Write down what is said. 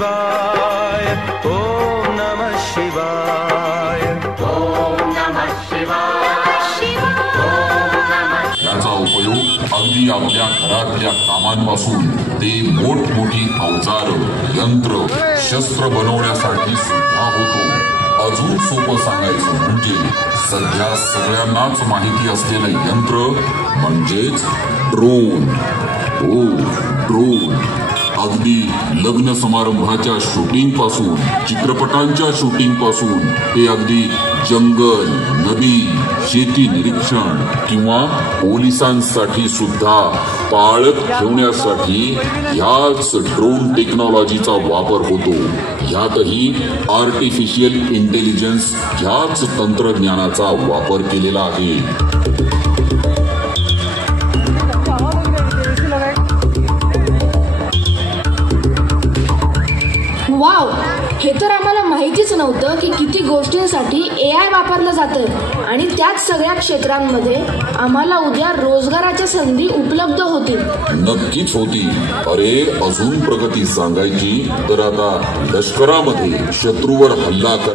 शिवाय, ओम नमः शिवाय, ओम नमः शिवाय, ओम नमः। याचा उपयोग अगदी आपल्या घरातल्या कामांपासून ते मोठमोठी अवजारं, यंत्र, शस्त्र बनवण्यासाठी सुद्धा होतो। अजून सोपं सांगायचं म्हणजे सध्या सगळ्यांनाच माहिती असलेलं यंत्र म्हणजेच ड्रोन। हो, ड्रोन अगदी लग्न समारंभाच्या शूटिंग पासून, चित्रपटांच्या शूटिंग पासून ते अगदी जंगल, नदी, शेती निरीक्षण किंवा पोलिसांसाठी सुद्धा पाळत ठेवण्यासाठी ह्याच ड्रोन टेक्नॉलॉजीचा वापर होतो। ह्यातही आर्टिफिशियल इंटेलिजन्स ह्याच तंत्रज्ञानाचा वापर केलेला आहे। वाव, हे तर आम्हाला माहितीच नव्हतं की किती गोष्टींसाठी AI वापरलं जातं आणि त्याच सगळ्या क्षेत्रांमध्ये आम्हाला उद्या रोजगाराच्या संधी उपलब्ध होतील। नक्कीच होती। अरे अजून प्रगती सांगायची तर आता लष्करामध्ये शत्रूवर हल्ला कर